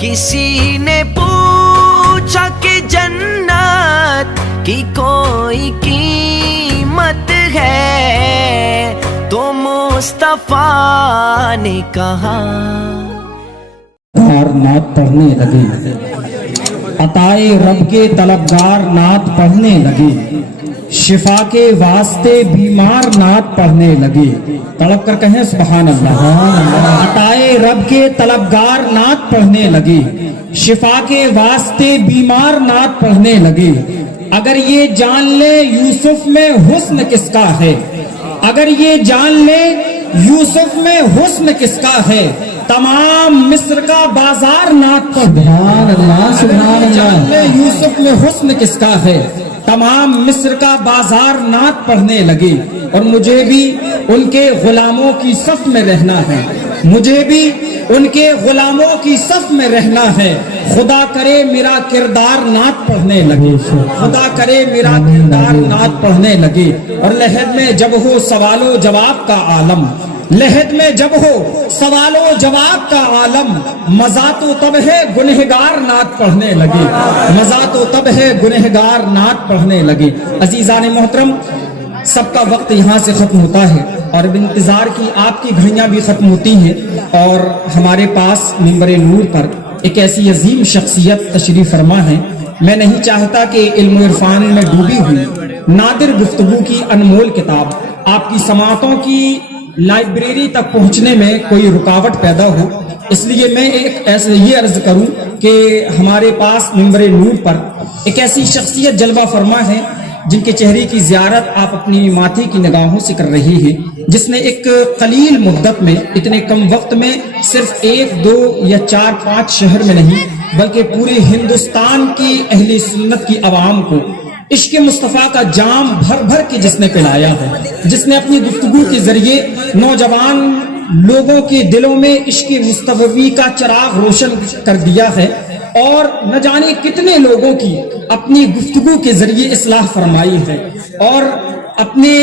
کسی نے پوچھا کہ جنت کی کوئی قیمت ہے تو مصطفیٰ نے کہا نعت پڑھنے لگے، عطائے رب کے طلبگار نعت پڑھنے لگے، شفا کے واسطے بیمار نعت پڑھنے لگے۔ تڑپ کر کہیں سبحان اللہ۔ عطائے رب کے طلبگار نعت پڑھنے لگے، شفا کے واسطے بیمار نعت پڑھنے لگے۔ اگر یہ جان لے یوسف میں حسن کس کا ہے، اگر یہ جان لے یوسف میں حسن کس کا ہے، تمام مصر کا بازار نعت سبحان اللہ سبحان اللہ۔ یوسف میں حسن کس کا ہے، تمام مصر کا بازار نعت پڑھنے لگے۔ اور مجھے بھی ان کے غلاموں کی صف میں رہنا ہے، مجھے بھی ان کے غلاموں کی صف میں رہنا ہے۔ خدا کرے میرا کردار نعت پڑھنے لگے، خدا کرے میرا کردار نعت پڑھنے لگے۔ اور لحد میں جب ہو سوال و جواب کا عالم، لحد میں جب ہو سوال و جواب کا عالم، مزہ تو تب ہے گنہگار نعت پڑھنے لگے، مزہ تو تب ہے گنہگار نعت پڑھنے لگے۔ عزیزان محترم، سب کا وقت یہاں سے ختم ہوتا ہے اور اب انتظار کی آپ کی گھڑیاں بھی ختم ہوتی ہیں، اور ہمارے پاس منبر نور پر ایک ایسی عظیم شخصیت تشریف فرما ہے۔ میں نہیں چاہتا کہ علم و عرفان میں ڈوبی ہوئی نادر گفتگو کی انمول کتاب آپ کی سماعتوں کی لائبریری تک پہنچنے میں کوئی رکاوٹ پیدا ہو، اس لیے میں ایک ایسے یہ عرض کروں کہ ہمارے پاس منبر نور پر ایک ایسی شخصیت جلوہ فرما ہے جن کے چہرے کی زیارت آپ اپنی ماتھے کی نگاہوں سے کر رہی ہے، جس نے ایک قلیل مدت میں، اتنے کم وقت میں، صرف 1 2 یا 4 5 شہر میں نہیں بلکہ پورے ہندوستان کی اہل سنت کی عوام کو عشق مصطفیٰ کا جام بھر بھر کے جس نے پلایا ہے، جس نے اپنی گفتگو کے ذریعے نوجوان لوگوں کے دلوں میں عشق مصطفی کا چراغ روشن کر دیا ہے، اور نہ جانے کتنے لوگوں کی اپنی گفتگو کے ذریعے اصلاح فرمائی ہے، اور اپنے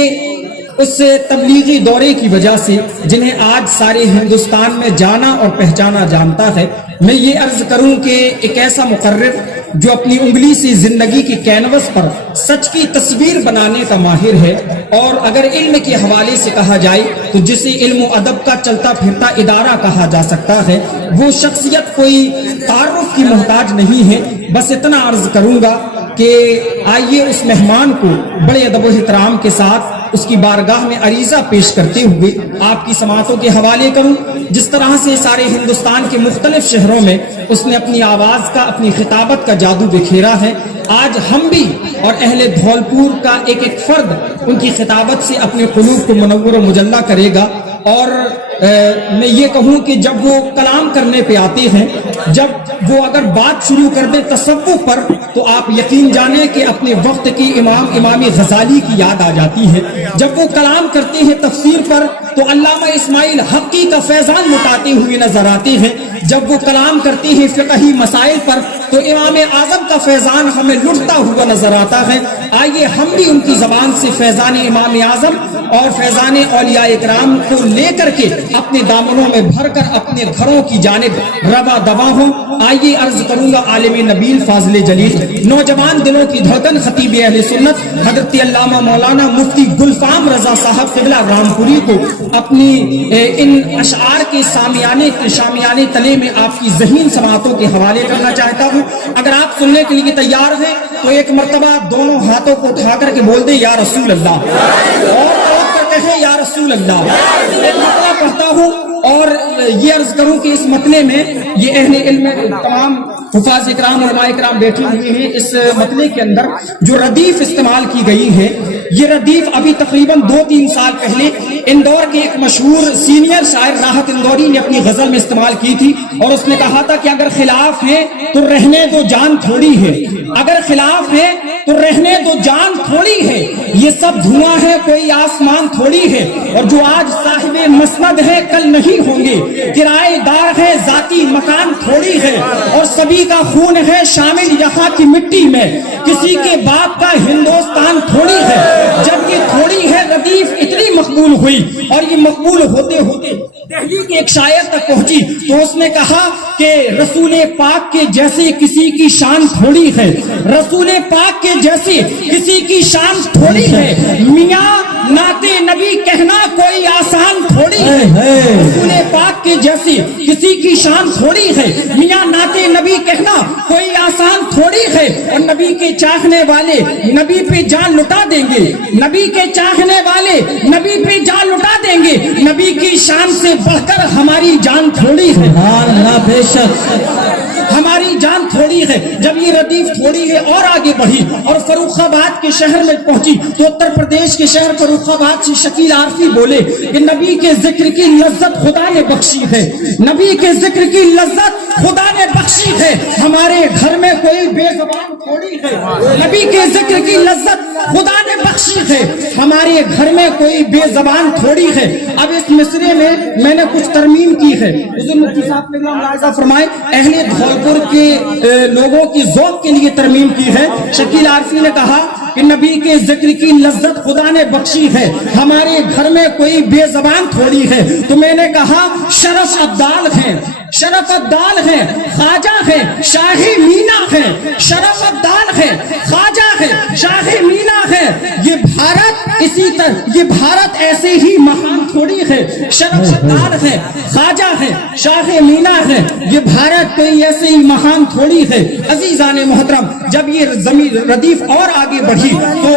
اس تبلیغی دورے کی وجہ سے جنہیں آج سارے ہندوستان میں جانا اور پہچانا جانتا ہے۔ میں یہ عرض کروں کہ ایک ایسا مقرر جو اپنی انگلی سے زندگی کی کینوس پر سچ کی تصویر بنانے کا ماہر ہے، اور اگر علم کے حوالے سے کہا جائے تو جسے علم و ادب کا چلتا پھرتا ادارہ کہا جا سکتا ہے، وہ شخصیت کوئی تعارف کی محتاج نہیں ہے۔ بس اتنا عرض کروں گا کہ آئیے اس مہمان کو بڑے ادب و احترام کے ساتھ اس کی بارگاہ میں عریضہ پیش کرتے ہوئے آپ کی سماعتوں کے حوالے کروں۔ جس طرح سے سارے ہندوستان کے مختلف شہروں میں اس نے اپنی آواز کا، اپنی خطابت کا جادو بکھیرا ہے، آج ہم بھی اور اہل دھولپور کا ایک ایک فرد ان کی خطابت سے اپنے قلوب کو منور و مجلہ کرے گا۔ اور میں یہ کہوں کہ جب وہ کلام کرنے پہ آتے ہیں، جب وہ اگر بات شروع کر دیں تصوف پر، تو آپ یقین جانیں کہ اپنے وقت کی امام غزالی کی یاد آ جاتی ہے۔ جب وہ کلام کرتے ہیں تفسیر پر تو علامہ اسماعیل حقی کا فیضان لٹاتے ہوئے نظر آتے ہیں۔ جب وہ کلام کرتے ہیں فقہی مسائل پر تو امام اعظم کا فیضان ہمیں لٹتا ہوا نظر آتا ہے۔ آئیے ہم بھی ان کی زبان سے فیضان امام اعظم اور فیضان اولیاء اکرام کو لے کر کے اپنے دامنوں میں بھر کر اپنے گھروں کی جانب روا دوا ہوں۔ آئیے عرض کروں گا عالم نبیل فاضل جلیل، نوجوان دلوں کی دھڑکن، خطیب اہل سنت حضرت علامہ مولانا مفتی گلفام رضا صاحب قبلہ رامپوری کو اپنی ان اشعار کے شامیانے تلے میں آپ کی ذہین سماعتوں کے حوالے کرنا چاہتا ہوں۔ اگر آپ سننے کے لیے تیار ہیں تو ایک مرتبہ دونوں ہاتھوں کو اٹھا کر کے بول دیں یا رسول اللہ، اور کہیں یا رسول اللہ۔ ایک مطلع پڑھتا ہوں اور یہ عرض کروں کہ اس مطلع میں یہ اہل علم تمام حفاظ اکرام علماء اکرام بیٹھے ہوئے ہیں، اس مطلع کے اندر جو ردیف استعمال کی گئی ہے، یہ ردیف ابھی تقریباً 2-3 سال پہلے اندور کے ایک مشہور سینئر شاعر راحت اندوری نے اپنی غزل میں استعمال کی تھی، اور اس نے کہا تھا کہ اگر خلاف ہے تو رہنے دو جان تھوڑی ہے، اگر خلاف ہے تو رہنے دو جان تھوڑی ہے، یہ سب دھواں ہے کوئی آسمان تھوڑی ہے، اور جو آج صاحب مسند ہے کل نہیں ہوں گے، کرائے دار ہے ذاتی مکان تھوڑی ہے، اور سبھی کا خون ہے شامل یہاں کی مٹی میں، کسی کے باپ کا ہندوستان تھوڑی ہے۔ جب یہ تھوڑی ہے ردیف اتنی مقبول ہوئی، اور یہ مقبول ہوتے ہوتے دہلی کے ایک شاعر تک پہنچی تو اس نے کہا کہ رسول پاک کے جیسے کسی کی شان تھوڑی ہے، رسول پاک کے جیسے کسی کی شان تھوڑی ہے، میاں نعت نبی کہنا کوئی آسان تھوڑی ہے، رسول پاک کے جیسے کسی کی شان تھوڑی ہے، میاں نعت نبی کہنا کوئی آسان تھوڑی ہے، اور نبی کے چاہنے والے نبی پہ جان لٹا دیں گے، نبی کے چاہنے والے نبی پہ جان لٹا دیں گے، نبی کی شان سے بڑھ کر ہماری جان تھوڑی ہے، سبحان اللہ، بے شک ہماری جان تھوڑی ہے۔ جب یہ ردیف تھوڑی ہے اور آگے بڑھی اور فروخ آباد کے شہر میں پہنچی تو اتر پردیش کے شہر فروخ آباد سے شکیل عارفی بولے کہ نبی کے ذکر کی لذت خدا نے بخشی ہے، نبی کے ذکر کی لذت خدا نے بخشی ہے، ہمارے گھر میں کوئی بے زبان تھوڑی ہے، نبی کے ذکر کی لذت خدا نے بخشی ہے، ہمارے گھر میں کوئی بے زبان تھوڑی ہے۔ اب اس مصرے میں نے کچھ ترمیم کی ہے، حضور مفتی صاحب نے ملاحظہ فرمائے، اہل دھولپور کے لوگوں کی ذوق کے لیے ترمیم کی ہے۔ شکیل عارفی نے کہا کہ نبی کے ذکر کی لذت خدا نے بخشی ہے، ہمارے گھر میں کوئی بے زبان تھوڑی ہے، تو میں نے کہا شرف ابدال ہیں، شرف ابدال ہیں، خواجہ ہیں، شاہی مینا ہیں، شرف ابدال ہیں، خواجہ ہیں، شاہی مینا ہیں، یہ بھارت اسی طرح، یہ بھارت ایسے ہی مہان تھوڑی ہے، شرف ابدال ہیں، خواجہ ہیں، شاہی مینا ہیں، یہ بھارت کوئی ایسے ہی مہان تھوڑی ہے۔ عزیزان محترم، جب یہ زمین ردیف اور آگے بڑھی تو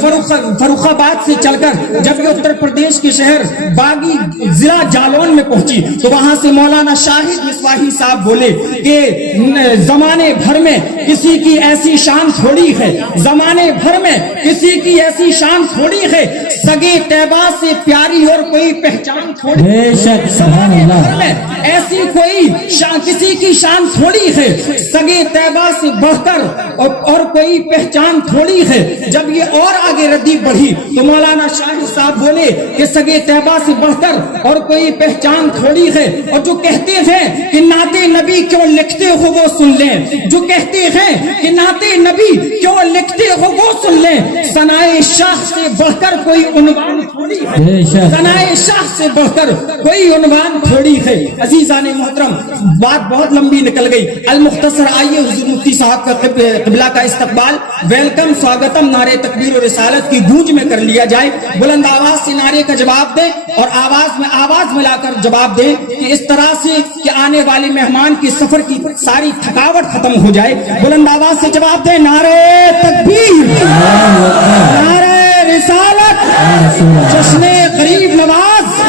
فروخ آباد سے چل کر جب یہ اتر پردیش کے شہر باغی ضلع جالون میں پہنچی تو وہاں سے مولانا شاہد مصباحی صاحب بولے کہ زمانے بھر میں کسی کی ایسی شان تھوڑی ہے، زمانے بھر میں کسی کی ایسی شان تھوڑی ہے، سگے طیبہ سے پیاری اور کوئی پہچان تھوڑی بے شک، سبحان زمانے اللہ، بھر میں ایسی کوئی شان کسی کی شان تھوڑی ہے، سگے طیبہ سے بڑھ کر اور کوئی پہچان تھوڑی ہے۔ جب یہ اور آگے ردیف بڑھی تو مولانا شاہد صاحب بولے کہ سگے طیبہ سے بڑھ کر اور کوئی پہچان تھوڑی ہے، اور جو کہتے ہیں کہ نعت نبی کیوں لکھتے ہو وہ سن لیں، جو کہتے ہیں کہ نعت نبی کیوں لکھتے ہو وہ سن لیں، ثنائے شاہ سے بڑھ کر کوئی عنوان تھوڑی ہے، بے شک، ثنائے شاہ سے بڑھ کر کوئی عنوان تھوڑی ہے۔ عزیزان محترم، بات بہت لمبی نکل گئی، المختصر آئیے حضور مفتی صاحب کا قبلہ کا استقبال، ویلکم، سواگتم، نعرے تکبیر و رسالت کی گونج میں کر لیا جائے، بلند آواز سے نعرے کا جواب دیں اور آواز ملا کر جواب دیں کہ اس طرح سے کہ آنے والے مہمان کے سفر کی ساری تھکاوٹ ختم ہو جائے۔ بلند آواز سے جواب دیں، نعرے تکبیر، نعرے رسالت، جشن غریب نواز،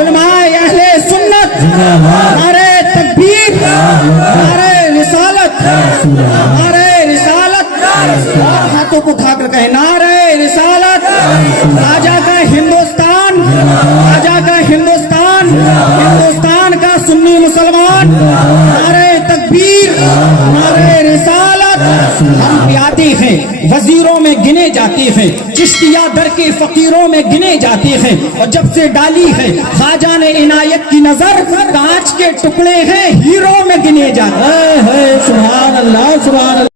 علماء اہل سنت، نعرے تکبیر، نعرے رسالت، نعرے رسالت، ہاتھوں کو اٹھا کر کہیں نعرے رسالت، راجہ کا ہندوستان، راجہ کا ہندوستان، ہندوستان کا سنی مسلمان، نعرے تکبیر، نعرے رسالت۔ ہم پیاتے ہیں، وزیروں میں گنے جاتے ہیں، چشتیہ در کے فقیروں میں گنے جاتے ہیں، اور جب سے ڈالی ہے خواجہ نے عنایت کی نظر، کانچ کے ٹکڑے ہیں ہیروں میں گنے جاتے ہیں۔ سبحان اللہ، سبحان اللہ۔